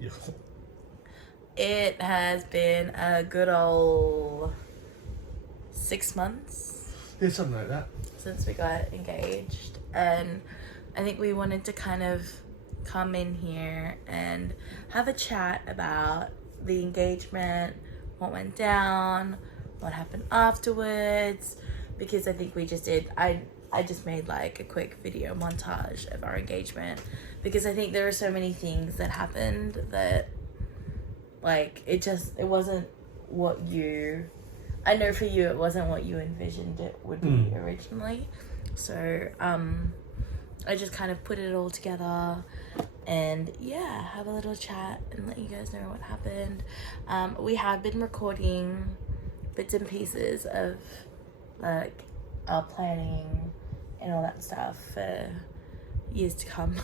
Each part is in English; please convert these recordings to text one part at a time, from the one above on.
Yeah. It has been a good old 6 months. Yeah, something like that. Since we got engaged, and I think we wanted to kind of come in here and have a chat about the engagement, what went down, what happened afterwards, because I think we just did, I just made like a quick video montage of our engagement, because I think there are so many things that happened that like it wasn't what you, I know for you it wasn't what you envisioned it would be originally. So I just kind of put it all together and yeah, have a little chat and let you guys know what happened. We have been recording bits and pieces of like our planning and all that stuff for years to come.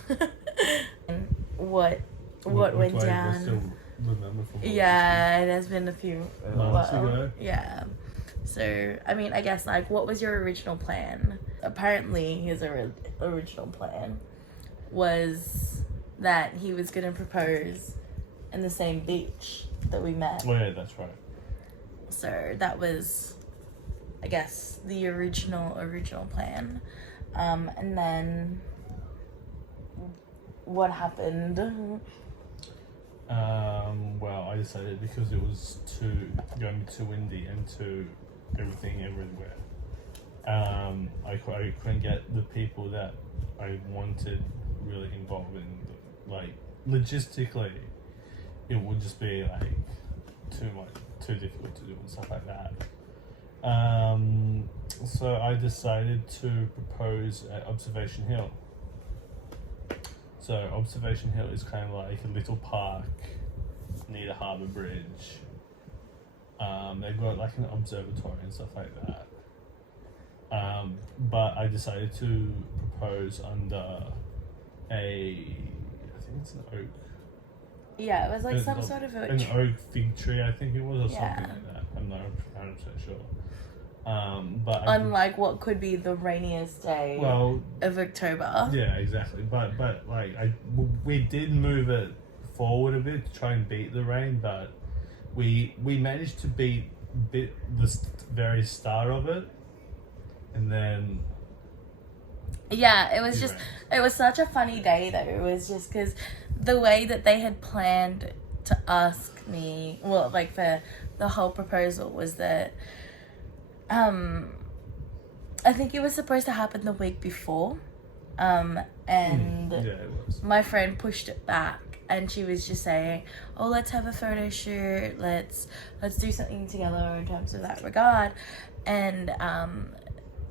And what went down. Still remember from yeah, it has been a few months ago. Yeah. So, I mean, I guess, like, what was your original plan? Apparently, his original plan was that he was going to propose in the same beach that we met. Oh, yeah, that's right. So, that was, I guess, the original plan. And then, what happened? Well, I decided because it was going to be too windy and too everything everywhere. I couldn't get the people that I wanted really involved in. Like logistically, it would just be like too difficult to do and stuff like that. So I decided to propose at Observation Hill. So Observation Hill is kind of like a little park near the harbour bridge. They've got like an observatory and stuff like that. But I decided to propose under I think it's an oak. Yeah, it was like some sort of an oak fig tree, I think it was, or yeah. something like that. I'm not 100% sure. But unlike what could be the rainiest day of October. Yeah, exactly. But like we did move it forward a bit to try and beat the rain, but we managed to beat the very start of it, and then yeah, it was just it was such a funny day though. It was just because the way that they had planned to ask me, well, like for the whole proposal was that I think it was supposed to happen the week before, and yeah, it was. My friend pushed it back, and she was just saying, "Oh, let's have a photo shoot. Let's do something together in terms of that regard," and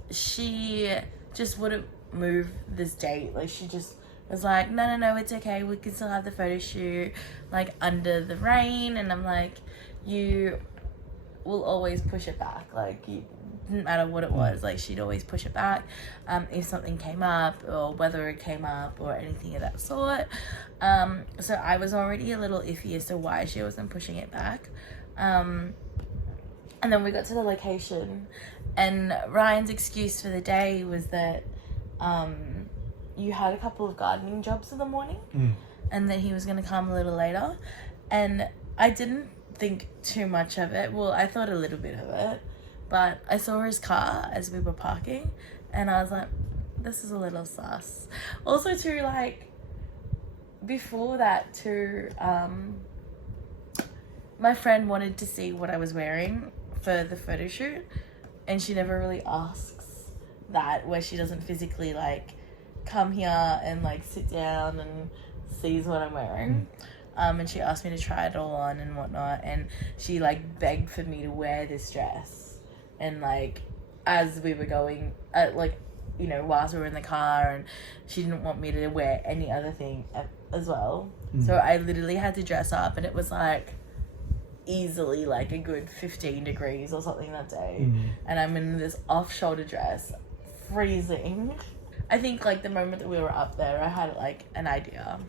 she just wouldn't move this date. Like she just was like, "No, it's okay. We can still have the photo shoot, like under the rain." And I'm like, "You will always push it back. Like you." Didn't matter what it was, like she'd always push it back if something came up or whether it came up or anything of that sort. So I was already a little iffy as to why she wasn't pushing it back. And then we got to the location, and Ryan's excuse for the day was that you had a couple of gardening jobs in the morning and that he was going to come a little later. And I didn't think too much of it. Well, I thought a little bit of it. But I saw his car as we were parking, and I was like, this is a little sus. Also, too, like, before that, too, my friend wanted to see what I was wearing for the photo shoot, and she never really asks that, where she doesn't physically, like, come here and, like, sit down and sees what I'm wearing. And she asked me to try it all on and whatnot, and she, like, begged for me to wear this dress. And like as we were going like, you know, whilst we were in the car, and she didn't want me to wear any other thing as well. So I literally had to dress up, and it was like easily like a good 15 degrees or something that day. And I'm in this off-shoulder dress, freezing. I think like the moment that we were up there, I had like an idea.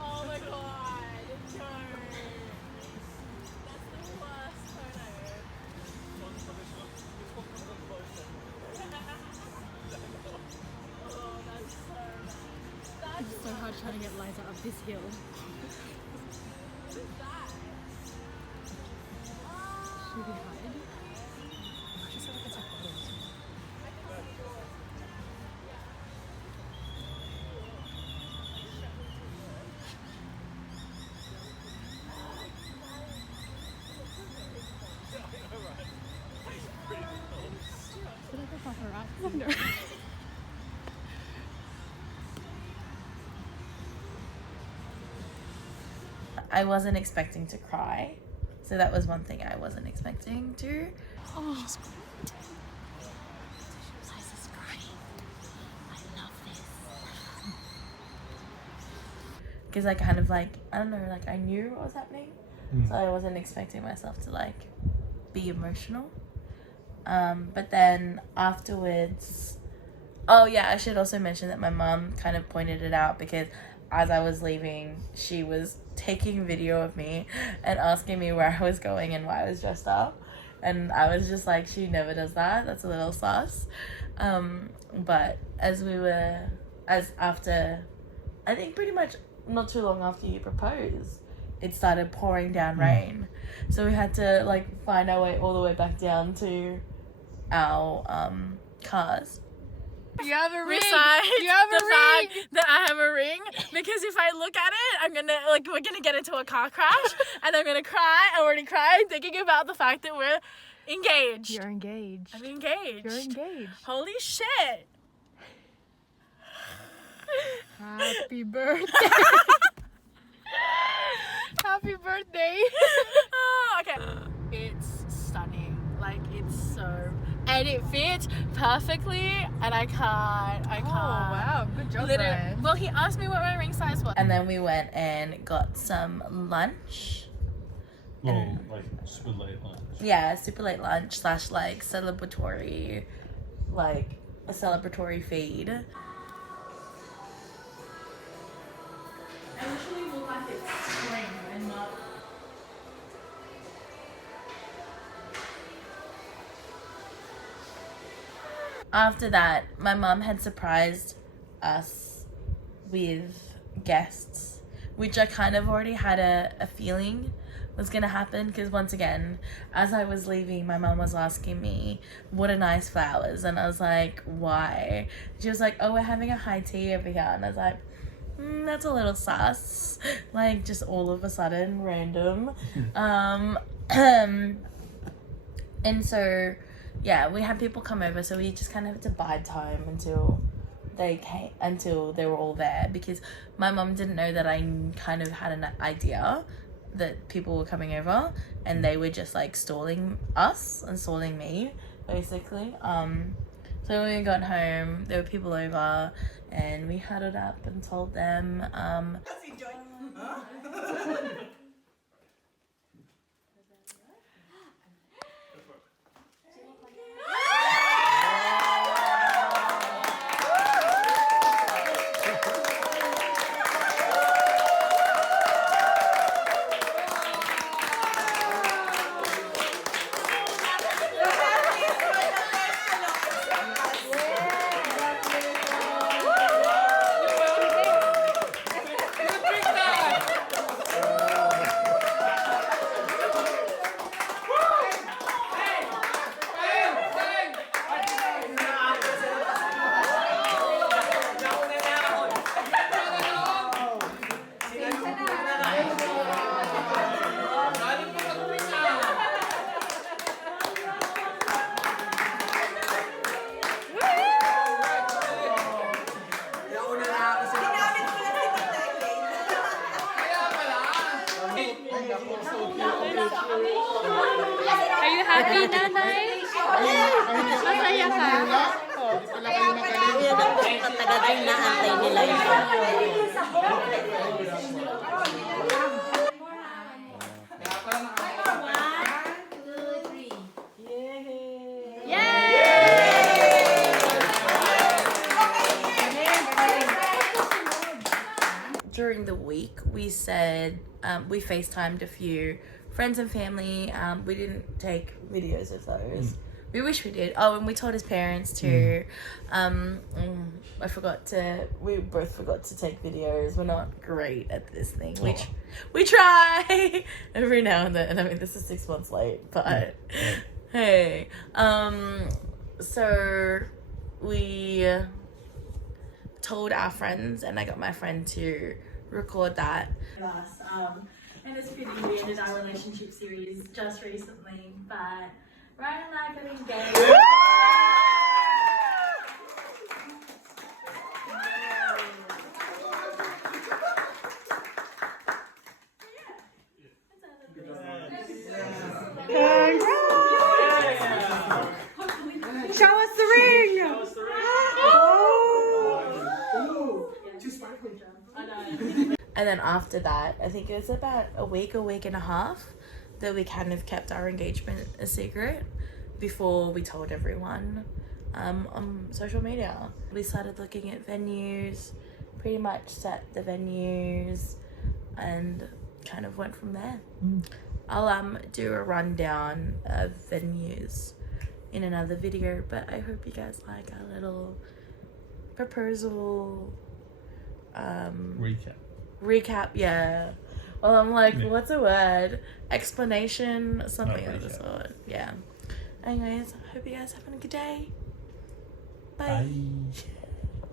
Oh my god, no. That's the worst photo. Oh, that's so bad. It's so hard trying to get Liza up this hill. Who's that? Should we hide? Just so we can take photos. I feel like a paparazzi. I wasn't expecting to cry, so that was one thing I wasn't expecting to. Oh, she's crying. I love this. Because I kind of like, I don't know, like I knew what was happening, so I wasn't expecting myself to like be emotional. But then afterwards, oh yeah, I should also mention that my mom kind of pointed it out, because as I was leaving, she was taking video of me and asking me where I was going and why I was dressed up. And I was just like, she never does that. That's a little sus. But after, I think pretty much not too long after you proposed, it started pouring down rain. So we had to like find our way all the way back down to our cars. You have a ring. Besides You have a the ring. fact that I have a ring, because if I look at it, we're gonna get into a car crash, and I'm gonna cry. I already cried thinking about the fact that we're engaged. You're engaged. I'm engaged. You're engaged. Holy shit! Happy birthday. Happy birthday. Oh, okay. It's stunning. Like, it's so... And it fits perfectly, and I can't. Oh, wow. Good job, Literally. Ryan. Well, he asked me what my ring size was. And then we went and got some lunch. Well, like super late lunch. Yeah, super late lunch / like celebratory, like a celebratory feed. I literally look like it's spring and not. After that, my mum had surprised us with guests, which I kind of already had a feeling was gonna happen, because once again, as I was leaving, my mum was asking me, what are nice flowers? And I was like, why? She was like, oh, we're having a high tea over here. And I was like, that's a little sus. Like, just all of a sudden, random. And so, yeah, we had people come over, so we just kind of had to bide time until they were all there, because my mum didn't know that I kind of had an idea that people were coming over, and they were just like stalling us and stalling me, basically. So when we got home, there were people over, and we huddled up and told them, Are you happy, Nanay? Masaya ka? Matagal na antay nila yun. Yay! during the week, we said we FaceTimed a few friends and family. We didn't take videos of those. We wish we did. Oh, and we told his parents too. We both forgot to take videos. We're not great at this thing. We try every now and then. I mean, this is 6 months late, but hey. So we told our friends, and I got my friend to record that. And it's pretty we ended our relationship series just recently, but Ryan and I got engaged. Show us the ring! And then after that, I think it was about a week and a half that we kind of kept our engagement a secret before we told everyone on social media. We started looking at venues, pretty much set the venues, and kind of went from there. I'll do a rundown of venues in another video, but I hope you guys like our little proposal recap. Yeah, well, I'm like, what's a word, explanation, something of the sort. Yeah. Anyways, I hope you guys having a good day. Bye.